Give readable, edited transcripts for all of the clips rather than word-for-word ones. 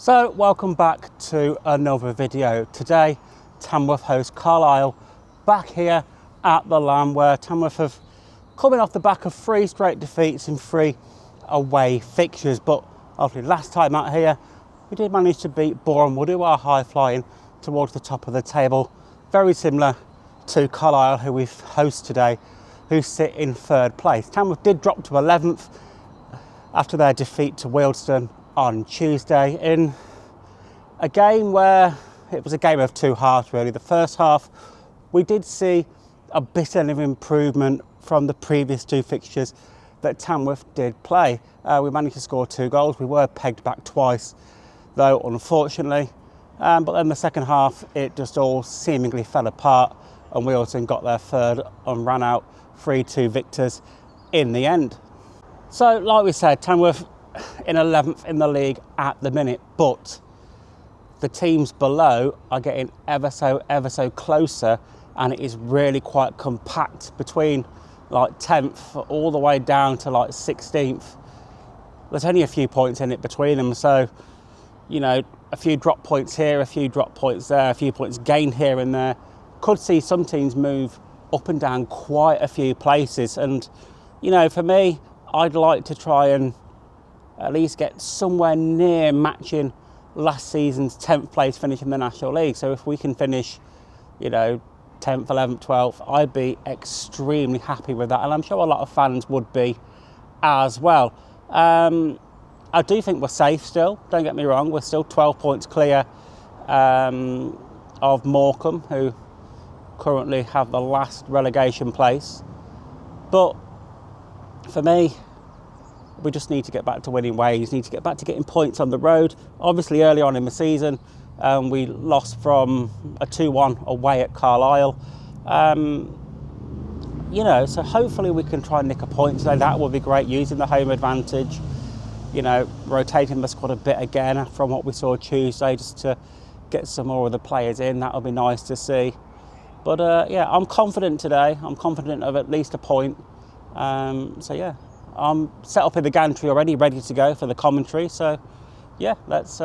So welcome back to another video. Today Tamworth host Carlisle back here at the Lamb, where Tamworth have coming off the back of 3 straight defeats in 3 away fixtures. But obviously last time out here we did manage to beat Boreham Wood, who are high flying towards the top of the table, very similar to Carlisle, who we host today, who sit in 3rd place. Tamworth did drop to 11th after their defeat to Wealdstone on Tuesday, in a game where it was a game of 2 halves really. The first half we did see a bit of improvement from the previous 2 fixtures that Tamworth did play. We managed to score 2 goals. We were pegged back twice though, unfortunately, but then the second half it just all seemingly fell apart and Wealdstone got their 3rd and ran out 3-2 victors in the end. So like we said, Tamworth in 11th in the league at the minute, but the teams below are getting ever so closer, and it is really quite compact between like 10th all the way down to like 16th. There's only a few points in it between them, so you know, a few drop points here, a few drop points there, a few points gained here and there could see some teams move up and down quite a few places. And you know, for me, I'd like to try and at least get somewhere near matching last season's 10th place finish in the National League. So if we can finish, you know, 10th, 11th, 12th, I'd be extremely happy with that. And I'm sure a lot of fans would be as well. I do think we're safe still, don't get me wrong. We're still 12 points clear of Morecambe, who currently have the last relegation place. But for me, we just need to get back to winning ways, need to get back to getting points on the road. Obviously early on in the season, we lost from a 2-1 away at Carlisle. You know, so hopefully we can try and nick a point today. That would be great, using the home advantage, you know, rotating the squad a bit again from what we saw Tuesday, just to get some more of the players in. That would be nice to see. But yeah, I'm confident today. I'm confident of at least a point. So yeah, I'm set up in the gantry already, ready to go for the commentary. So yeah, let's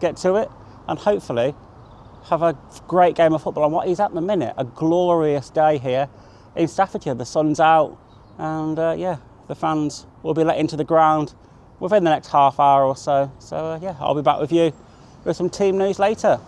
get to it and hopefully have a great game of football on what is at the minute a glorious day here in Staffordshire. The sun's out, and yeah, the fans will be let into the ground within the next half hour or so. So yeah, I'll be back with you with some team news later.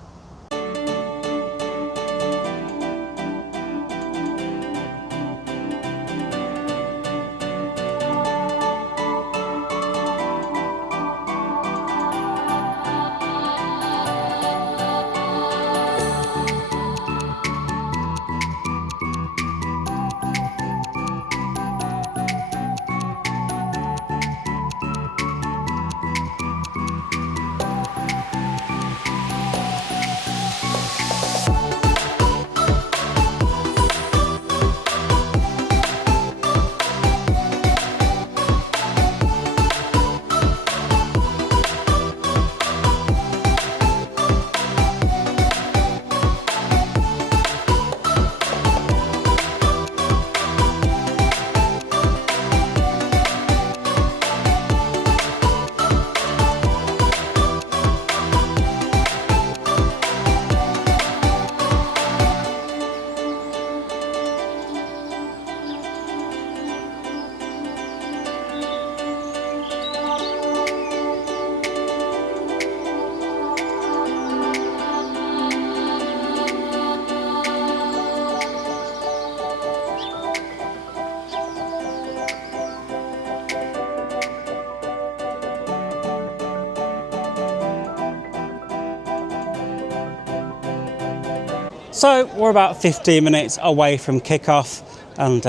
So we're about 15 minutes away from kickoff, and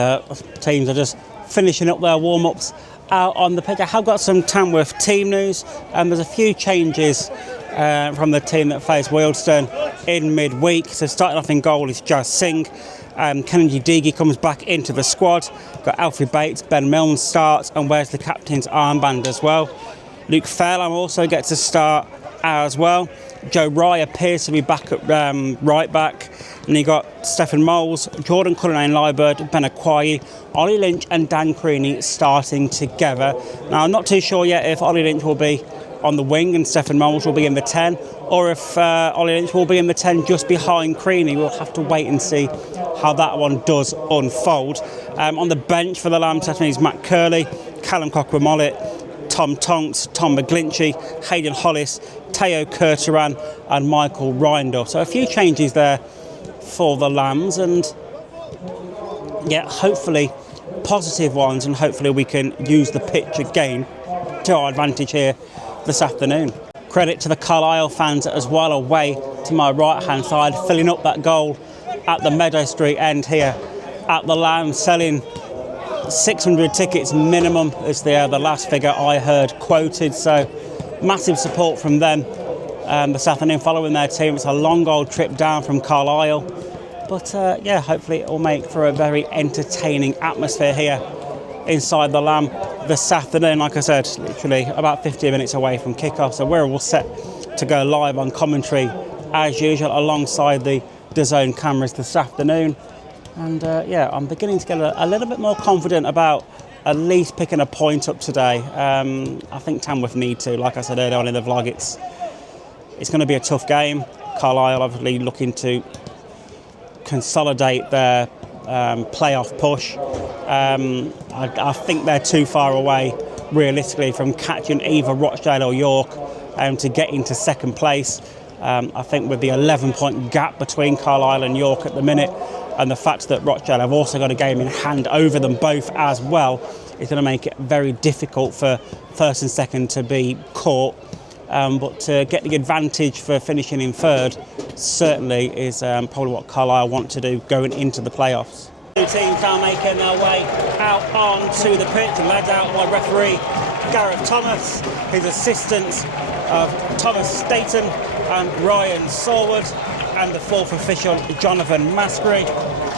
teams are just finishing up their warm-ups out on the pitch. I have got some Tamworth team news, and there's a few changes from the team that faced Wealdstone in midweek. So starting off in goal is Jazz Singh. Kennedy Deegi comes back into the squad. Got Alfie Bates, Ben Milne starts, and wears the captain's armband as well. Luke Fairlam also gets a start as well. Joe Rye appears to be back at right back. And you got Stephen Moles, Jordan Cullinane-Liburd, Ben Aquai, Ollie Lynch and Dan Creaney starting together. Now, I'm not too sure yet if Ollie Lynch will be on the wing and Stephen Moles will be in the 10, or if Ollie Lynch will be in the 10 just behind Creaney. We'll have to wait and see how that one does unfold. On the bench for the Lamb Saturday is Matt Curley, Callum Cochrane-Mollett, Tom Tonks, Tom McGlinchey, Hayden Hollis, Teo Curteran and Michael Reindorf. So a few changes there for the Lambs, and yeah, hopefully positive ones, and hopefully we can use the pitch again to our advantage here this afternoon. Credit to the Carlisle fans as well, away to my right hand side, filling up that goal at the Meadow Street end here at the Lamb, selling 600 tickets minimum is the last figure I heard quoted. So massive support from them this afternoon following their team. It's a long old trip down from Carlisle, but yeah, hopefully it will make for a very entertaining atmosphere here inside the Lamb this afternoon. Like I said, literally about 15 minutes away from kickoff, so we're all set to go live on commentary as usual alongside the DAZN cameras this afternoon. And yeah, I'm beginning to get a little bit more confident about at least picking a point up today. I think Tamworth need to. Like I said earlier on in the vlog, it's going to be a tough game. Carlisle obviously looking to consolidate their playoff push. I think they're too far away realistically from catching either Rochdale or York to get into second place. I think with the 11-point gap between Carlisle and York at the minute, and the fact that Rochdale have also got a game in hand over them both as well, is going to make it very difficult for first and second to be caught. But to get the advantage for finishing in third certainly is probably what Carlisle want to do going into the playoffs. Two teams are making their way out onto the pitch, led out by referee Gareth Thomas, his assistants of Thomas Staton and Ryan Saward, and the fourth official Jonathan Maskery.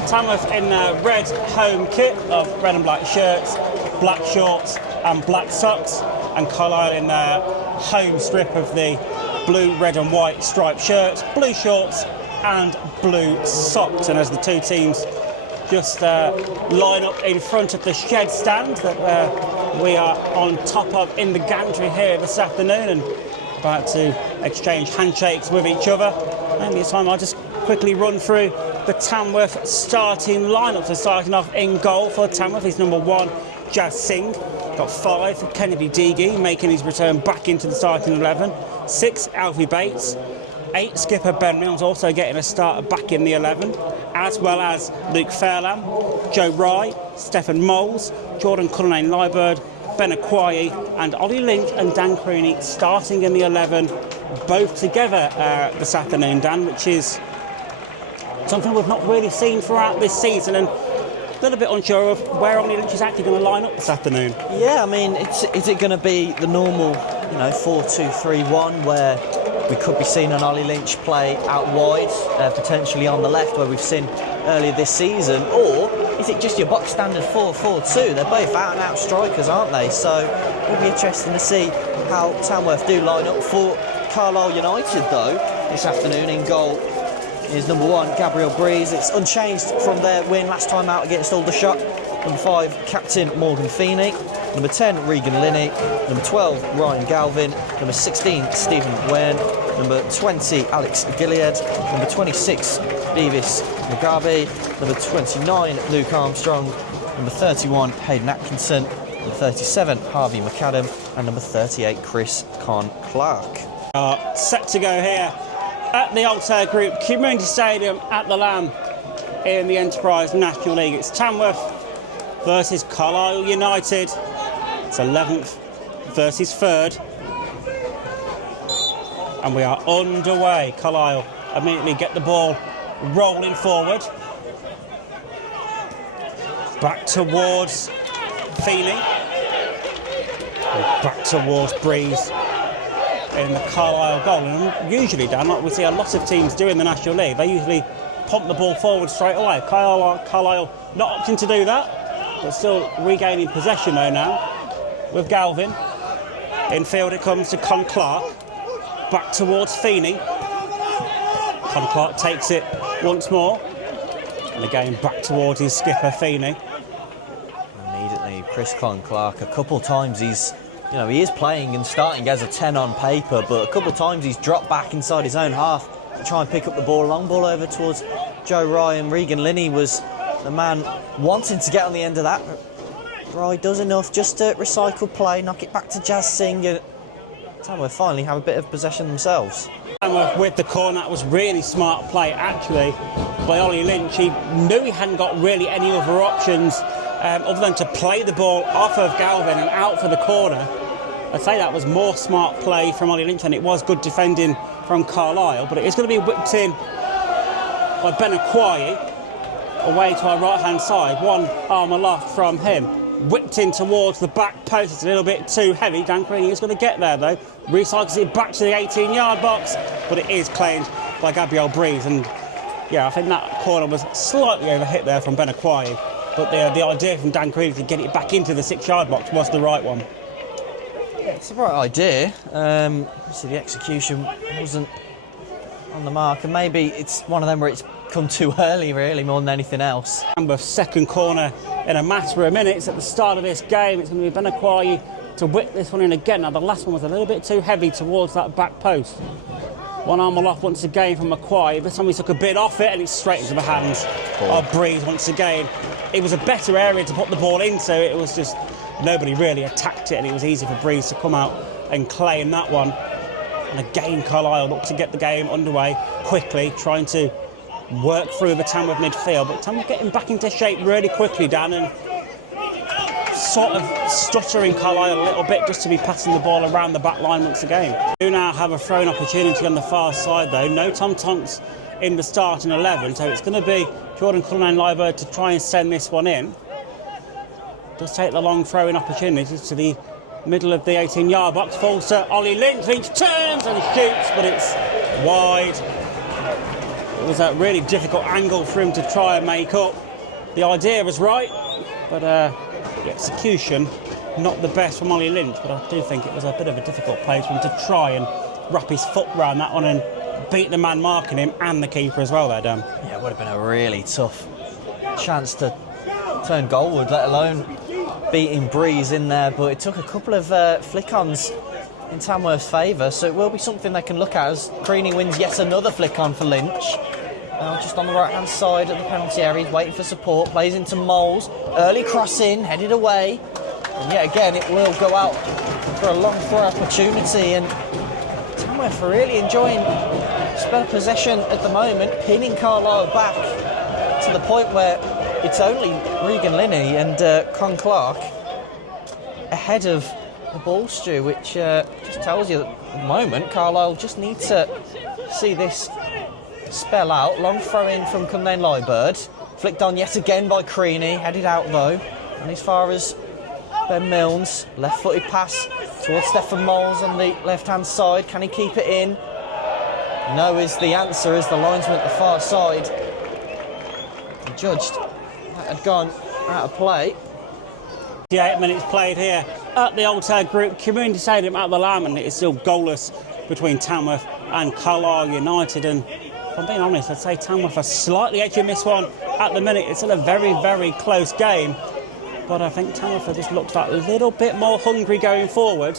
Tamworth in their red home kit of red and black shirts, black shorts and black socks, and Carlisle in their home strip of the blue, red and white striped shirts, blue shorts and blue socks. And as the two teams just line up in front of the shed stand that we are on top of in the gantry here this afternoon, and about to exchange handshakes with each other. And this time I'll just quickly run through the Tamworth starting lineup. So starting off in goal for Tamworth is number 1, Jazz Singh. Got 5, Kennedy Deege making his return back into the starting 11. 6, Alfie Bates. 8, skipper Ben Mills also getting a start back in the 11, as well as Luke Fairlam, Joe Rye, Stephen Moles, Jordan Cullinane-Liburd, Ben Aquayi and Ollie Lynch and Dan Creaney starting in the 11, both together this afternoon, Dan, which is something we've not really seen throughout this season, and a little bit unsure of where Ollie Lynch is actually going to line up this afternoon. Yeah, I mean, is it going to be the normal, 4-2-3-1 where we could be seeing an Ollie Lynch play out wide, potentially on the left where we've seen earlier this season, or is it just your box standard 4-4-2? They're both out-and-out strikers, aren't they? So it'll be interesting to see how Tamworth do line up. For Carlisle United, though, this afternoon in goal is number 1, Gabriel Breeze. It's unchanged from their win last time out against Aldershot. Number 5, Captain Morgan Feeney. Number 10, Regan Linney. Number 12, Ryan Galvin. Number 16, Stephen Wen. Number 20, Alex Gilead. Number 26, Beavis Mugabe. Number 29, Luke Armstrong. Number 31, Hayden Atkinson. Number 37, Harvey McAdam. And number 38, Chris Clark. Set to go here at the Altair Group Community Stadium at the Lamb in the Enterprise National League. It's Tamworth versus Carlisle United. It's 11th versus 3rd. And we are underway. Carlisle immediately get the ball rolling forward. Back towards Feeney. And back towards Breeze in the Carlisle goal. And usually, Dan, like we see a lot of teams do in the National League, they usually pump the ball forward straight away. Carlisle not opting to do that, but still regaining possession though now with Galvin. Infield it comes to Con Clark. Back towards Feeney. Con Clark takes it once more. And again back towards his skipper Feeney. Immediately, Chris Clark, a couple of times he's you know, he is playing and starting as a 10 on paper, but a couple of times he's dropped back inside his own half to try and pick up the ball. Long ball over towards Joe Ryan. Regan Linney was the man wanting to get on the end of that. Rye does enough just to recycle play, knock it back to Jazz Singh, and Tamworth finally have a bit of possession themselves. Tamworth with the corner, that was really smart play actually by Ollie Lynch. He knew he hadn't got really any other options other than to play the ball off of Galvin and out for the corner. I'd say that was more smart play from Ollie Lynch than it was good defending from Carlisle, but it is going to be whipped in by Ben Aquai away to our right hand side, one arm aloft from him. Whipped in towards the back post, it's a little bit too heavy. Dan Creaney is going to get there though, recycles it back to the 18-yard box, but it is claimed by Gabriel Breeze. And yeah, I think that corner was slightly overhit there from Ben Aquai, but the idea from Dan Creaney to get it back into the 6-yard box was the right one. Yeah, it's the right idea. Obviously the execution wasn't on the mark, and maybe it's one of them where it's come too early really, more than anything else. Tamworth's second corner in a matter of minutes at the start of this game. It's going to be Ben Aquai to whip this one in again. Now the last one was a little bit too heavy towards that back post. One arm aloft once again from Aquai. This time he took a bit off it and it's straight into the hands of Breeze once again. It was a better area to put the ball into. It was just nobody really attacked it, and it was easy for Breeze to come out and claim that one. And again Carlisle looked to get the game underway quickly, trying to work through the Tamworth midfield, but Tamworth getting back into shape really quickly, Dan, and sort of stuttering Carlisle a little bit just to be passing the ball around the back line once again. We do now have a throw-in opportunity on the far side though. No Tom Tonks in the starting 11, so it's going to be Jordan Cullinane-Liebert to try and send this one in. Does take the long throw-in opportunity to the middle of the 18-yard box, falls to Ollie Lynch. Lynch turns and shoots, but it's wide. It was a really difficult angle for him to try and make up. The idea was right, but the execution not the best from Ollie Lynch. But I do think it was a bit of a difficult play for him to try and wrap his foot around that one and beat the man marking him and the keeper as well there, Dan. Yeah, it would have been a really tough chance to turn goalward, let alone beating Breeze in there. But it took a couple of flick-ons in Tamworth's favour, so it will be something they can look at as Creaney wins yet another flick-on for Lynch. Now just on the right-hand side of the penalty area, he's waiting for support, plays into Moles, early crossing, headed away, and yet again it will go out for a long throw opportunity, and Tamworth are really enjoying spell possession at the moment, pinning Carlisle back to the point where it's only Regan Linney and Con Clark ahead of the ball, Stu, which just tells you that at the moment Carlisle just need to see this spell out. Long throw in from Cullinane-Liebert, flicked on yet again by Creaney, headed out though, and as far as Ben Milnes, left-footed pass towards Stefan Moles on the left-hand side. Can he keep it in? No is the answer, as the linesman at the far side judged that had gone out of play. 8 minutes played here at the Old Town Group Community Stadium at the Lamb, and it's still goalless between Tamworth and Carlisle United. And if I'm being honest, I'd say Tamworth are slightly edging this one at the minute. It's still a very, very close game, but I think Tamworth just looks like a little bit more hungry going forward.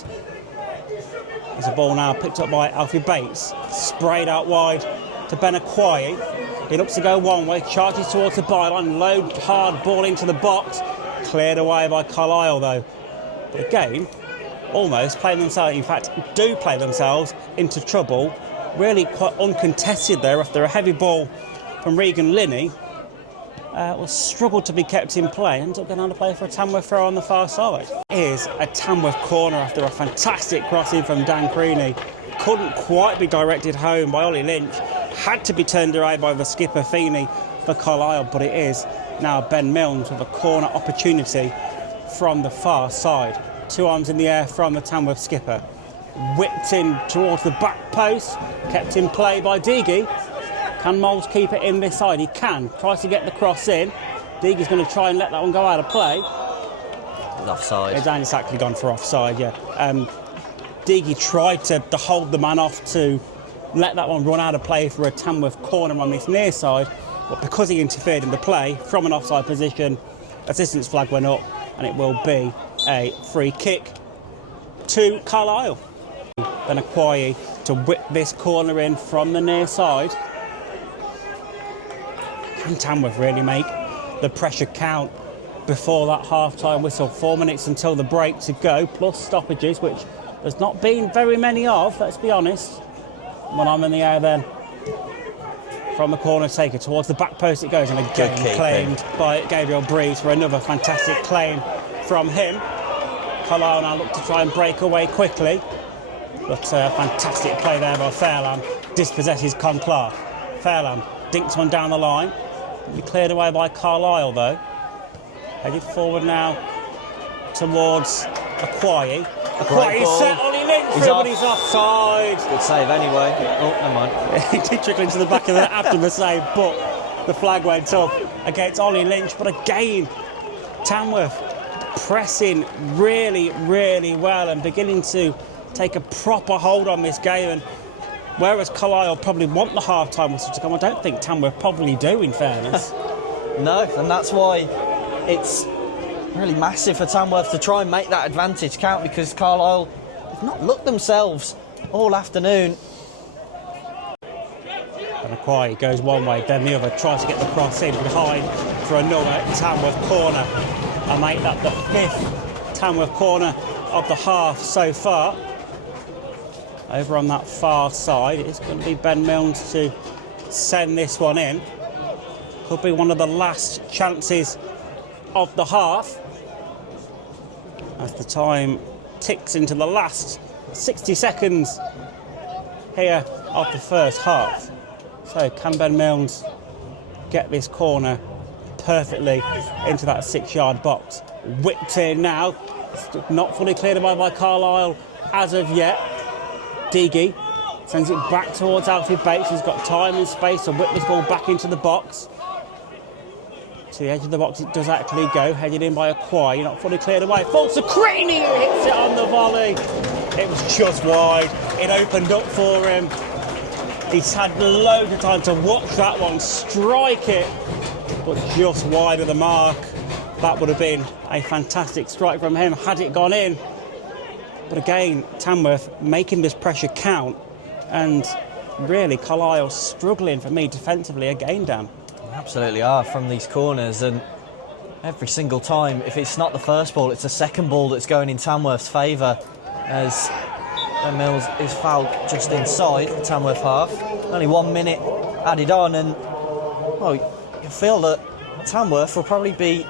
There's a ball now picked up by Alfie Bates, sprayed out wide to Ben Aquai. He looks to go one way, charges towards the byline, low, hard ball into the box. Cleared away by Carlisle though. But again, almost play themselves, in fact, do play themselves into trouble. Really quite uncontested there after a heavy ball from Regan Linney. Was struggled to be kept in play. Ends up going on to play for a Tamworth throw on the far side. Here's a Tamworth corner after a fantastic crossing from Dan Creaney. Couldn't quite be directed home by Ollie Lynch. Had to be turned away by the skipper Feeney for Carlisle, but it is now Ben Milnes with a corner opportunity from the far side. Two arms in the air from the Tamworth skipper. Whipped in towards the back post, kept in play by Deagy. Can Moles keep it in this side? He can. Tries to get the cross in. Deagy's going to try and let that one go out of play. It's offside. It's only exactly gone for offside, yeah. Deagy tried to hold the man off to let that one run out of play for a Tamworth corner on this near side, but because he interfered in the play from an offside position, assistance flag went up and it will be a free kick to Carlisle. Then Aquai to whip this corner in from the near side. Can Tamworth really make the pressure count before that half-time whistle? 4 minutes until the break to go, plus stoppages, which there's not been very many of, let's be honest. When I'm in the air then, from the corner taker towards the back post it goes, and again claimed by Gabriel Breeze for another fantastic claim from him. Carlisle now look to try and break away quickly, but fantastic play there by Fairlamb. Dispossesses Conclar. Fairlamb dinks one down the line. Be cleared away by Carlisle though. Headed forward now towards Aquai. Aquai is set, Ollie Lynch through, but he's offside. Good save anyway. Oh, never mind. He did trickle into the back of it after the save, but the flag went up against Ollie Lynch. But again, Tamworth pressing really, really well and beginning to take a proper hold on this game. And whereas Carlisle probably want the half-time whistle to come, I don't think Tamworth probably do, in fairness. No, and that's why it's really massive for Tamworth to try and make that advantage count, because Carlisle have not looked themselves all afternoon. And Aquai goes one way, then the other, tries to get the cross in behind for another Tamworth corner, and make that the 5th Tamworth corner of the half so far. Over on that far side, it's going to be Ben Milnes to send this one in. Could be one of the last chances of the half, as the time ticks into the last 60 seconds here of the first half. So can Ben Milnes get this corner perfectly into that 6-yard box? Whipped in now, not fully cleared away by Carlisle as of yet. Deagy sends it back towards Alfie Bates, who's got time and space to whip this ball back into the box. To the edge of the box it does actually go, headed in by Aquai, not fully cleared away. Falls to Creaney, who hits it on the volley. It was just wide, it opened up for him. He's had loads of time to watch that one strike it, but just wide of the mark. That would have been a fantastic strike from him had it gone in. But again, Tamworth making this pressure count, and really Carlisle struggling for me defensively again, Dan. Absolutely are from these corners, and every single time, if it's not the first ball, it's the second ball that's going in Tamworth's favour, as Mills is fouled just inside the Tamworth half. Only 1 minute added on, and well, you feel that Tamworth will probably be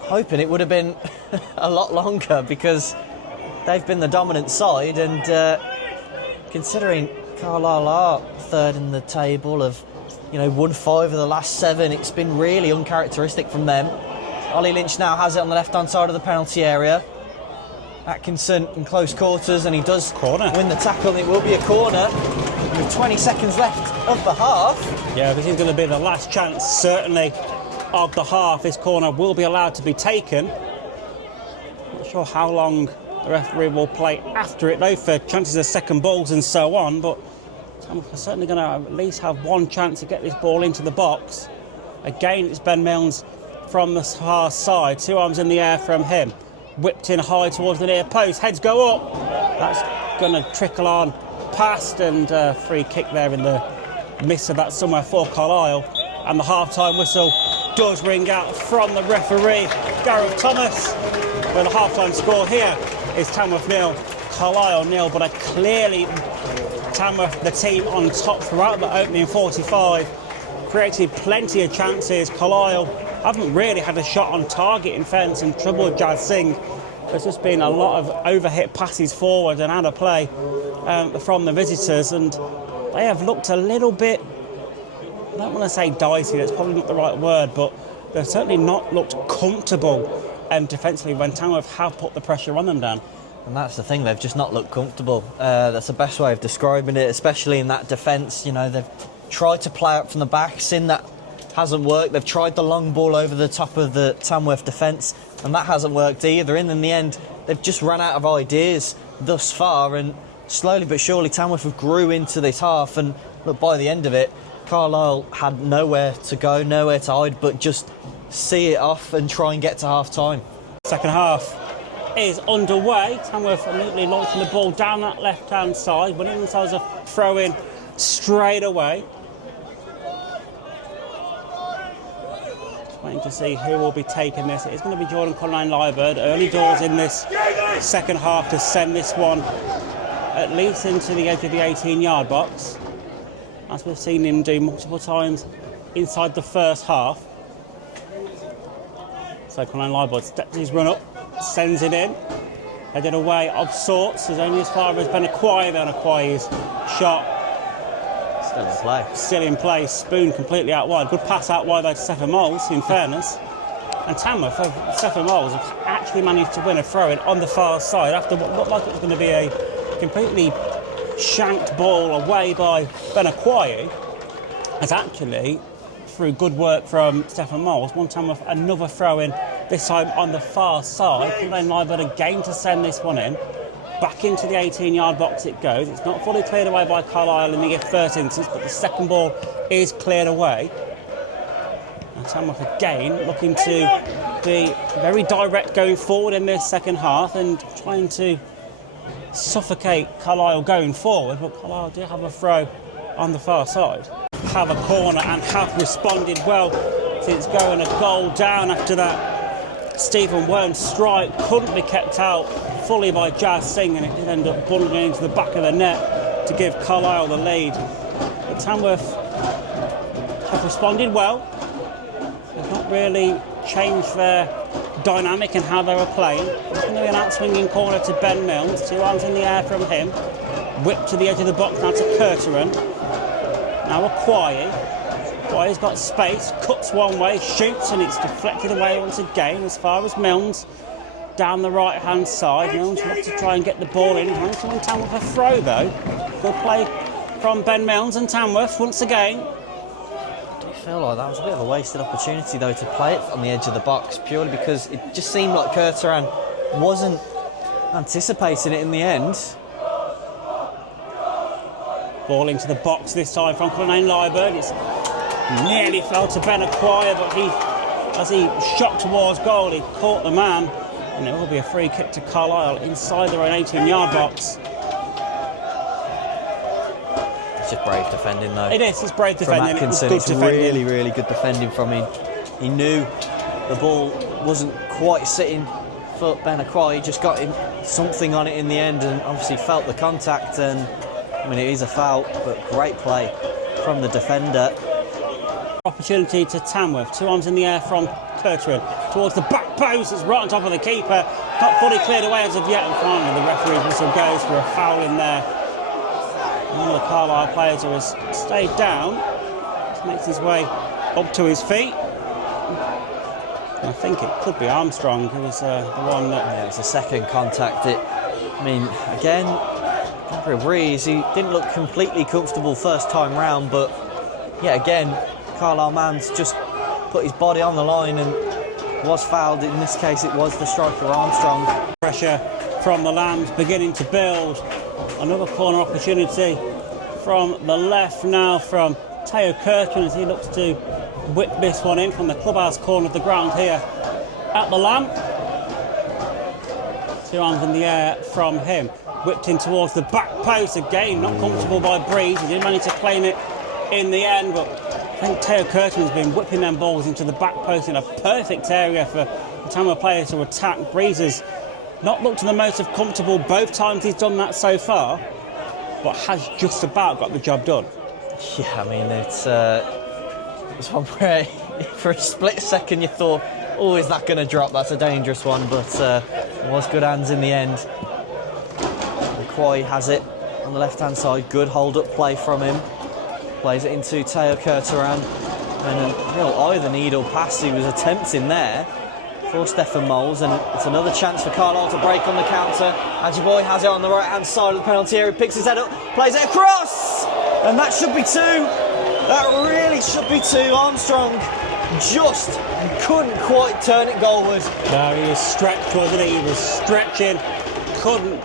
hoping it would have been a lot longer, because they've been the dominant side, and considering Carlisle are third in the table, of won 5 of the last 7, it's been really uncharacteristic from them. Ollie Lynch now has it on the left-hand side of the penalty area. Atkinson in close quarters, and he does win the tackle, and it will be a corner with 20 seconds left of the half. Yeah, this is going to be the last chance, certainly, of the half. This corner will be allowed to be taken. Not sure how long the referee will play after it, though, for chances of second balls and so on, but I'm certainly going to at least have one chance to get this ball into the box. Again, it's Ben Milnes from the far side, 2 arms in the air from him. Whipped in high towards the near post, heads go up. That's going to trickle on past, and free kick there in the midst of that somewhere for Carlisle. And the half-time whistle does ring out from the referee, Gareth Thomas, where the half-time score here is Tamworth 0, Carlisle 0, but clearly Tamworth, the team on top throughout the opening 45, created plenty of chances. Carlisle haven't really had a shot on target, in fairness, and troubled Jazz Singh. There's just been a lot of overhit passes forward and out of play from the visitors, and they have looked a little bit, I don't want to say dicey, that's probably not the right word, but they've certainly not looked comfortable defensively when Tamworth have put the pressure on them, Dan. And that's the thing, they've just not looked comfortable. That's the best way of describing it, especially in that defence. They've tried to play up from the back, seen that hasn't worked. They've tried the long ball over the top of the Tamworth defence, and that hasn't worked either. And in the end, they've just run out of ideas thus far, and slowly but surely Tamworth have grew into this half, and look, by the end of it, Carlisle had nowhere to go, nowhere to hide, but just see it off and try and get to half-time. Second half is underway. Tamworth immediately launching the ball down that left-hand side, winning themselves a throw-in straight away. Just waiting to see who will be taking this. It's going to be Jordan Carlisle early doors in this second half to send this one at least into the edge of the 18-yard box, as we've seen him do multiple times inside the first half. So Carlisle steps his run up, sends it in, headed away of sorts. There's only as far as Ben Acquire's shot. Still in play. Still in play. Spoon completely out wide. Good pass out wide there to Stephen Moles, in fairness. And Tamworth, Stephen Moles, have actually managed to win a throw-in on the far side after what looked like it was going to be a completely shanked ball away by Ben Acquire. Has actually, through good work from Stephen Moles, won Tamworth another throw-in, this time on the far side. Carlisle again to send this one in. Back into the 18-yard box it goes. It's not fully cleared away by Carlisle in the first instance, but the second ball is cleared away. And Tamworth again looking to be very direct going forward in this second half and trying to suffocate Carlisle going forward, but Carlisle do have a throw on the far side. Have a corner and have responded well since going a goal down after that Stephen Wern strike couldn't be kept out fully by Jazz Singh, and it did end up bundling into the back of the net to give Carlisle the lead. But Tamworth have responded well. They've not really changed their dynamic and how they were playing. It's going to be an out-swinging corner to Ben Milnes, 2 arms in the air from him. Whipped to the edge of the box now to Curteran. Now Acquire's got space, cuts one way, shoots, and it's deflected away once again as far as Milnes down the right-hand side. Milnes wants to try and get the ball in. Trying to win Tamworth a throw though. Good play from Ben Milnes and Tamworth once again. I do feel like that was a bit of a wasted opportunity though to play it on the edge of the box, purely because it just seemed like Curteran wasn't anticipating it in the end. Ball into the box this time from Carlisle. It's nearly fell to Ben Acquire, but as he shot towards goal, he caught the man, and it will be a free kick to Carlisle inside their own 18-yard box. It's just brave defending though. It is, it's brave defending. From Atkinson, it's really, really good defending from him. He knew the ball wasn't quite sitting for Ben Acquire. He just got him something on it in the end, and obviously felt the contact, and I mean, it is a foul, but great play from the defender. Opportunity to Tamworth. 2 arms in the air from Curteran towards the back post. It's right on top of the keeper. Not fully cleared away as of yet. And finally, the referee's whistle goes for a foul in there. One of the Carlisle players who has stayed down just makes his way up to his feet. And I think it could be Armstrong who was the one that... Yeah, it's a second contact. I mean, again, Gabriel Rees, he didn't look completely comfortable first time round, but yeah, again, Carlisle man's just put his body on the line and was fouled. In this case, it was the striker Armstrong. Pressure from the Lambs beginning to build. Another corner opportunity from the left now from Teo Curteran as he looks to whip this one in from the clubhouse corner of the ground here at the Lamb. 2 arms in the air from him. Whipped in towards the back post again, not comfortable by Breeze. He didn't manage to claim it in the end, but I think Teo Curteran's been whipping them balls into the back post in a perfect area for the Tamworth players to attack. Breeze has not looked the most comfortable both times he's done that so far, but has just about got the job done. Yeah, I mean, it's one where for a split second you thought, oh, is that going to drop? That's a dangerous one, but it was good hands in the end. Quay has it on the left-hand side. Good hold-up play from him. Plays it into Teo Curteran. And a real eye-of-the-needle pass he was attempting there for Stephen Moles. And it's another chance for Carlisle to break on the counter. Ajiboye has it on the right-hand side of the penalty area. Picks his head up, plays it across! And that should be 2. That really should be 2. Armstrong just couldn't quite turn it goalward. No, he was stretched, wasn't he? He was stretching. Couldn't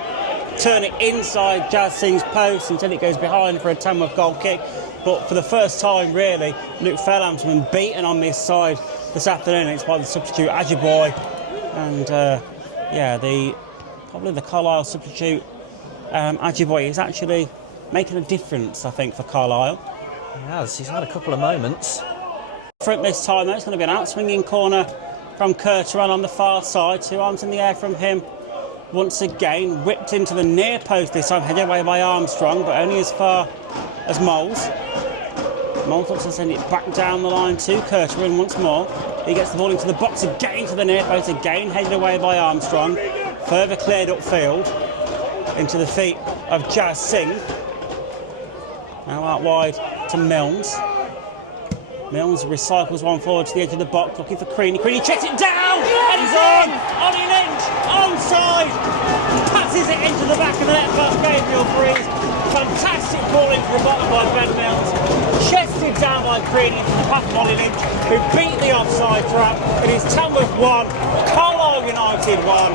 turn it inside Jazz Singh's post until it goes behind for a Tamworth goal kick. But for the first time, really, Luke Fairlamp's been beaten on this side this afternoon. It's by the substitute Ajiboye, and Yeah, probably the Carlisle substitute, Ajiboye, is actually making a difference, I think, for Carlisle. He has. He's had a couple of moments. Front this time, though, it's going to be an out-swinging corner from Curteran on the far side. 2 arms in the air from him. Once again, whipped into the near post this time, headed away by Armstrong, but only as far as Moles. Moles looks to send it back down the line to Curteran once more. He gets the ball into the box again, to the near post again, headed away by Armstrong. Further cleared upfield into the feet of Jazz Singh. Now out wide to Milnes. Milnes recycles one forward to the edge of the box, looking for Creaney. Creaney checks it down, and he's on! Ollie Lynch, onside! Passes it into the back of the net past Gabriel Breeze. Fantastic ball into the bottom by Ben Milnes. Chested down by Creaney into the path of Ollie Lynch, who beat the offside trap. It is Tamworth 1, Carlisle United 1,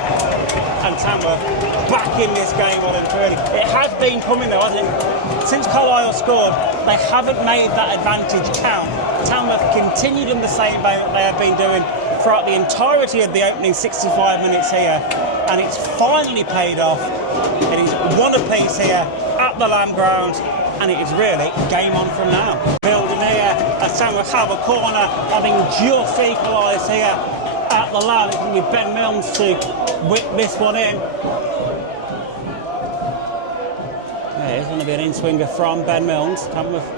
and Tamworth back in this game well and truly. It has been coming though, hasn't it? Since Carlisle scored, they haven't made that advantage count. Tamworth continued in the same way that they have been doing throughout the entirety of the opening 65 minutes here, and it's finally paid off. It is 1 apiece here at the Lamb Ground, and it is really game on from now. Building here as Tamworth have a corner, having just equalised here at the Lamb. It's going to be Ben Milnes to whip this one in. Yeah, it's going to be an in-swinger from Ben Milnes. Tamworth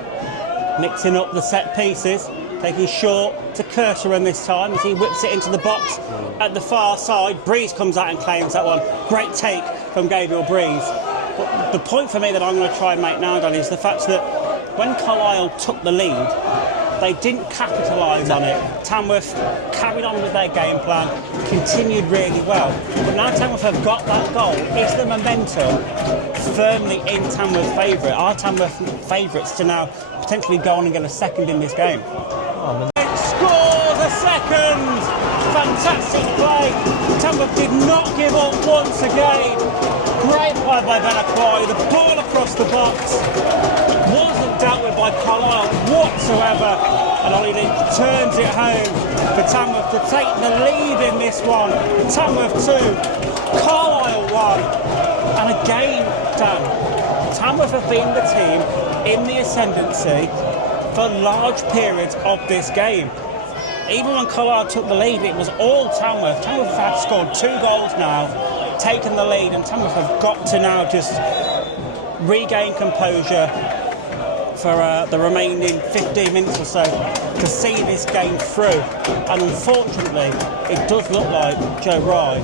mixing up the set pieces, taking short to Curteran this time as he whips it into the box at the far side. Breeze comes out and claims that one. Great take from Gabriel Breeze. But the point for me that I'm going to try and make now, Danny, is the fact that when Carlisle took the lead, they didn't capitalise on it. Tamworth carried on with their game plan, continued really well. But now Tamworth have got that goal, is the momentum firmly in Tamworth's favour? Are Tamworth favourites to now potentially go on and get a second in this game? Scores a second! Fantastic play! Tamworth did not give up once again. Great play by Benakwai, the ball across the box. Wasn't dealt with by Carlisle whatsoever, and Ollie Lynch turns it home for Tamworth to take the lead in this one. Tamworth 2, Carlisle 1, and again, Dan, Tamworth have been the team in the ascendancy for large periods of this game. Even when Carlisle took the lead, it was all Tamworth. Tamworth have scored 2 goals now, taken the lead, and Tamworth have got to now just regain composure for the remaining 15 minutes or so to see this game through. And unfortunately, it does look like Joe Rye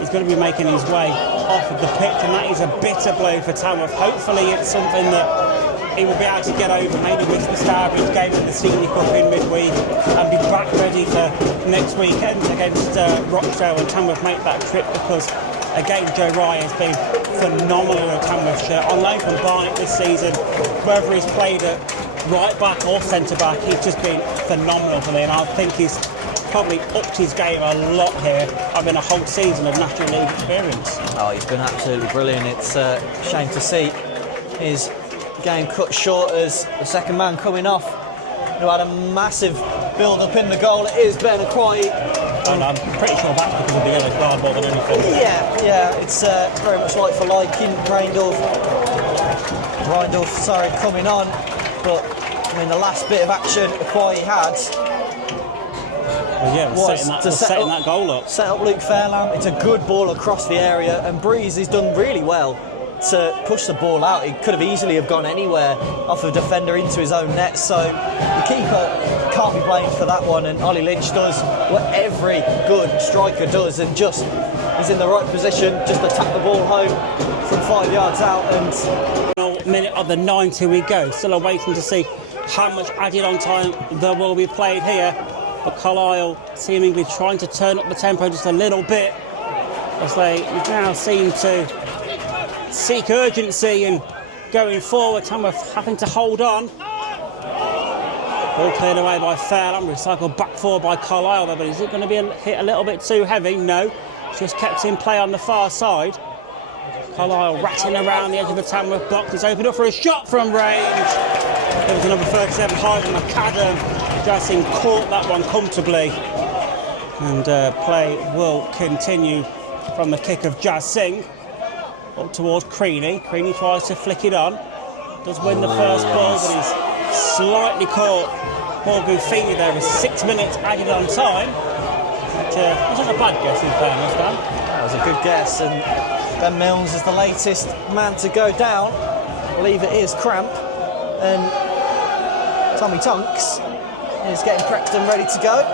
is going to be making his way off of the pitch, and that is a bitter blow for Tamworth. Hopefully it's something that he will be able to get over, maybe miss the Starbridge game in the Senior Cup in midweek and be back ready for next weekend against Rochdale when Tamworth make that trip, because again, Joe Rye has been phenomenal at Tamworth shirt. On loan from Barnet this season, whether he's played at right back or centre back, he's just been phenomenal for me, and I think he's probably upped his game a lot here, having a whole season of National League experience. Oh, he's been absolutely brilliant. It's a shame to see his game cut short as the second man coming off, who had a massive build-up in the goal. It is Benakwai. And I'm pretty sure that's because of the yellow card more than anything. Yeah, it's very much like for like in Reindorf, coming on. But I mean, the last bit of action Akwai had was setting that goal up. Set up Luke Fairlamb. It's a good ball across the area, and Breeze has done really well to push the ball out. He could have easily have gone anywhere off a defender into his own net, so the keeper can't be blamed for that one, and Ollie Lynch does what every good striker does, and just is in the right position, just to tap the ball home from 5 yards out. And minute of the 90 we go, still awaiting to see how much added on time there will be played here, but Carlisle seemingly trying to turn up the tempo just a little bit as they now seem to seek urgency and going forward. Tamworth having to hold on. Ball cleared away by Fairlamb, recycled back forward by Carlisle, but is it going to be hit a little bit too heavy? No, just kept in play on the far side. Carlisle rattling around the edge of the Tamworth box. It's opened up for a shot from range. There was number 37, Hyden McAdam. Jassing caught that one comfortably. And play will continue from the kick of Jazz Singh. Up towards Creaney. Creaney tries to flick it on. Does win the first ball, but he's slightly caught Morgan Feeney there with 6 minutes added on time. It wasn't a bad guess in fairness, Dan. That was a good guess, and Ben Milnes is the latest man to go down. I believe it is Cramp, and Tommy Tonks is getting prepped and ready to go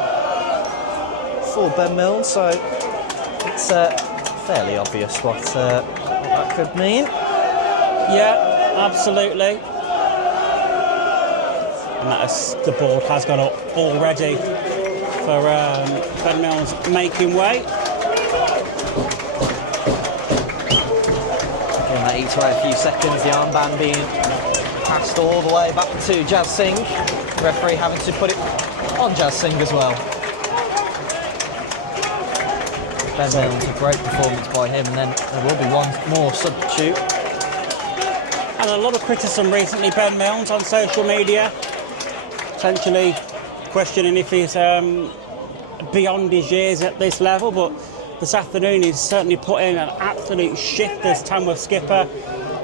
for Ben Milnes, so it's fairly obvious what that could mean. Yeah, absolutely. And the ball has gone up already for Ben Milnes making way. Again, that eats away a few seconds, the armband being passed all the way back to Jazz Singh. The referee having to put it on Jazz Singh as well. Ben Milnes, a great performance by him, and then there will be one more substitute. And a lot of criticism recently, Ben Milnes, on social media, potentially questioning if he's beyond his years at this level, but this afternoon he's certainly put in an absolute shift as Tamworth skipper,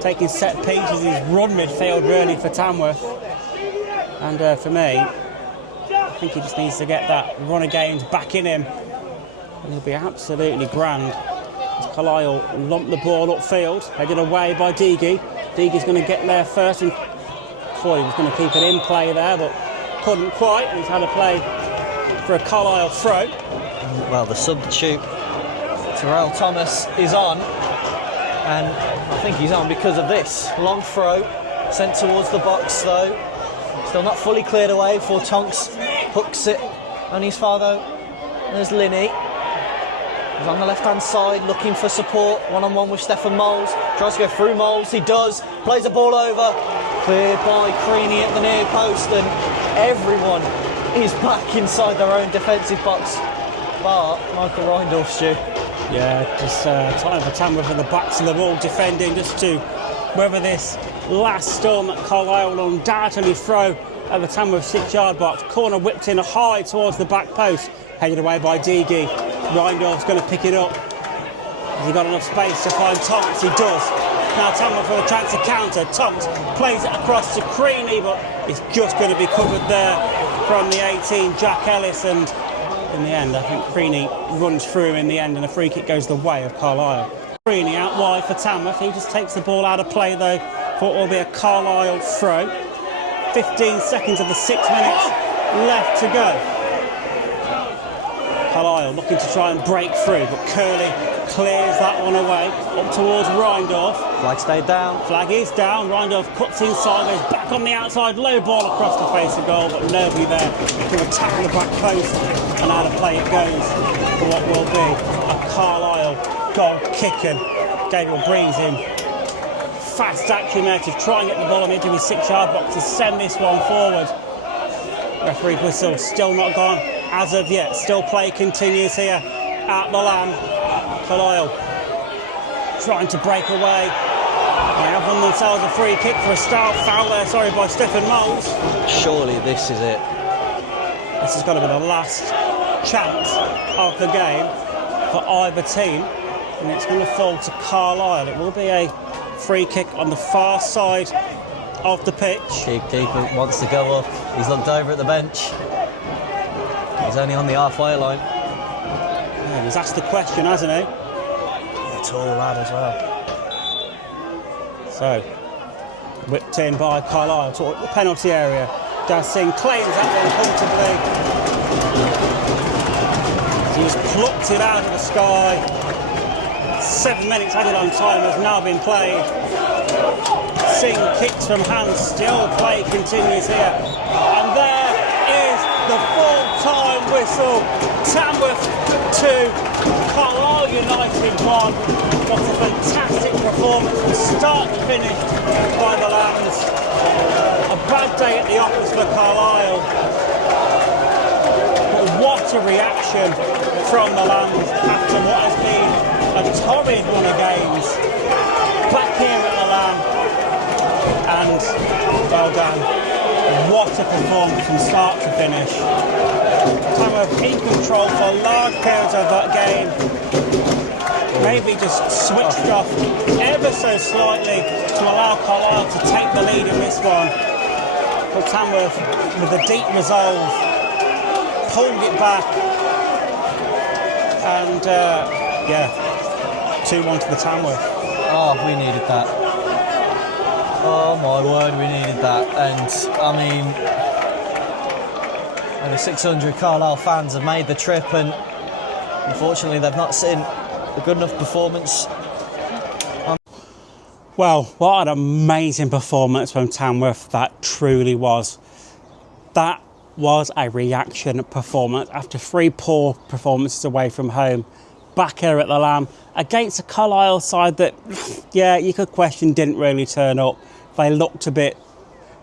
taking set pieces. He's run midfield really for Tamworth, and for me, I think he just needs to get that run of games back in him, and he'll be absolutely grand. As Carlisle lump the ball upfield, headed away by Deagy. Deagy's going to get there first, and thought he was going to keep it in play there, but couldn't quite, and he's had a play for a Carlisle throw. Well, the substitute, Terrell Thomas, is on, and I think he's on because of this. Long throw, sent towards the box though. Still not fully cleared away before Tonks hooks it on his far though. There's Linney. He's on the left-hand side looking for support, one-on-one with Stefan Moles. Tries to go through Moles, he does. Plays the ball over. Cleared by Creaney at the near post, and everyone is back inside their own defensive box. Bar Michael Reindorf, Stu. Yeah, just time for Tamworth at the backs of the wall defending, just to weather this last storm that Carlisle will undoubtedly throw at the Tamworth 6-yard box. Corner whipped in high towards the back post, headed away by Deagy. Reindorf's going to pick it up. Has he got enough space to find Tonks? He does. Now Tamworth with a chance to counter. Tonks plays it across to Creaney, but it's just going to be covered there from the 18, Jack Ellis, and in the end I think Creaney runs through in the end, and a free kick goes the way of Carlisle. Creaney out wide for Tamworth. He just takes the ball out of play though, for it will be a Carlisle throw. 15 seconds of the 6 minutes left to go. Carlisle looking to try and break through, but Curley clears that one away, up towards Reindorf. Flag stayed down. Flag is down. Reindorf cuts inside, goes back on the outside, low ball across the face of goal, but nobody there to attack the back post, and out of play it goes for what will be a Carlisle goal kicking. Gabriel brings in fast action there to try and get the ball into his 6-yard box to send this one forward. Referee whistle still not gone as of yet. Still play continues here at the Lamb. Carlisle trying to break away. They have won themselves a free kick for a start foul there, by Stefan Moles. Surely this is it. This has got to be the last chance of the game for either team, and it's going to fall to Carlisle. It will be a free kick on the far side of the pitch. Keeper wants to go up. He's looked over at the bench. He's only on the halfway line. Yeah, he's asked the question, hasn't he? A tall lad as well. So, whipped in by Carlisle toward the penalty area. Jazz Singh claims that one comfortably. He's plucked it out of the sky. 7 minutes added on time has now been played. Singh kicks from hands, still play continues here. And there is the full-time whistle. Tamworth 2, Carlisle United 1. What a fantastic performance from start to finish by the Lambs. A bad day at the office for Carlisle. But what a reaction from the Lambs after what has been a torrid run of games. Back here at the Lamb. And well done. What a performance from start to finish. Tamworth in control for large periods of that game. maybe just switched off ever so slightly to allow Carlisle to take the lead in this one. But Tamworth, with a deep resolve, pulled it back, and 2-1 to the Tamworth. Oh, we needed that. Oh my word, we needed that. And I mean, over 600 Carlisle fans have made the trip, and unfortunately they've not seen a good enough performance. Well, what an amazing performance from Tamworth that truly was. That was a reaction performance after 3 poor performances away from home. Back here at the Lamb against a Carlisle side that, yeah, you could question didn't really turn up. They looked a bit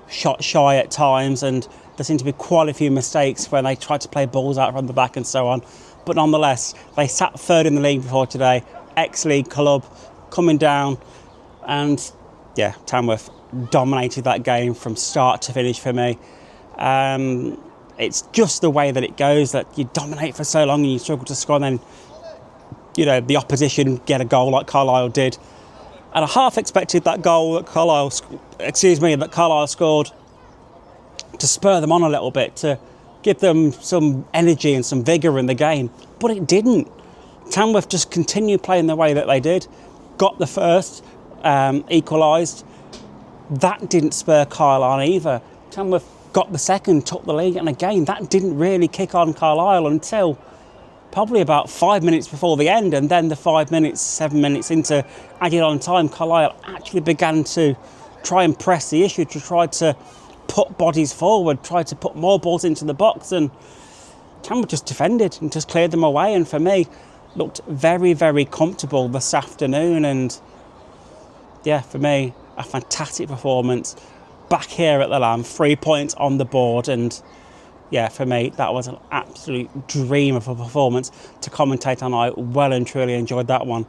shot shy at times, and there seemed to be quite a few mistakes when they tried to play balls out from the back and so on. But nonetheless, they sat third in the league before today. Ex-league club coming down, and yeah, Tamworth dominated that game from start to finish for me. It's just the way that it goes, that you dominate for so long and you struggle to score, and then, you know, the opposition get a goal like Carlisle did. And I half expected that goal that Carlisle scored to spur them on a little bit, to give them some energy and some vigour in the game. But it didn't. Tamworth just continued playing the way that they did. Got the first, equalised. That didn't spur Carlisle either. Tamworth got the second, took the lead, and again, that didn't really kick on Carlisle until probably about 5 minutes before the end, and then the 7 minutes into added on time, Carlisle actually began to try and press the issue, to try to put bodies forward, try to put more balls into the box, and Tamworth just defended and just cleared them away, and for me, looked very, very comfortable this afternoon. And yeah, for me, a fantastic performance back here at the Lamb, 3 points on the board, and yeah, for me, that was an absolute dream of a performance to commentate on. I well and truly enjoyed that one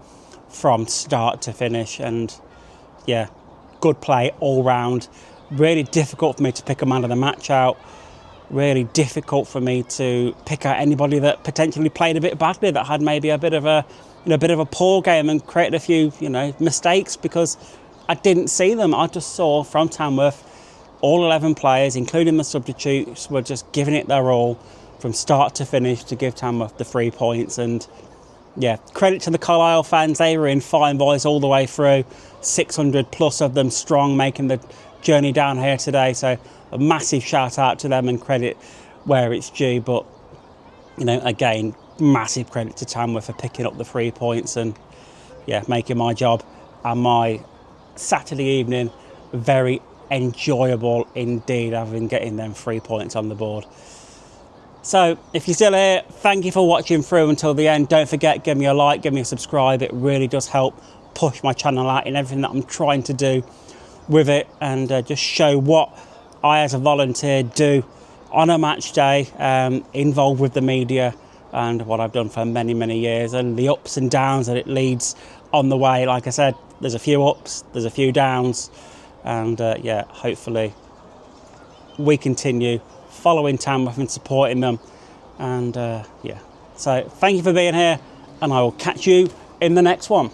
from start to finish, and yeah, good play all round. Really difficult for me to pick a man of the match out. Really difficult for me to pick out anybody that potentially played a bit badly, that had maybe a bit of a poor game and created a few, mistakes, because I didn't see them. I just saw from Tamworth, all 11 players, including the substitutes, were just giving it their all from start to finish to give Tamworth the 3 points. And yeah, credit to the Carlisle fans. They were in fine voice all the way through. 600 plus of them strong, making the journey down here today. So a massive shout out to them, and credit where it's due. But, again, massive credit to Tamworth for picking up the 3 points and, yeah, making my job and my Saturday evening very enjoyable indeed, having getting them 3 points on the board. So if you're still here, thank you for watching through until the end. Don't forget, give me a like, give me a subscribe. It really does help push my channel out in everything that I'm trying to do with it, and just show what I as a volunteer do on a match day, involved with the media, and what I've done for many, many years, and the ups and downs that it leads on the way. Like I said, there's a few ups, there's a few downs, and yeah, hopefully we continue following Tamworth and supporting them. And yeah, so thank you for being here, and I will catch you in the next one.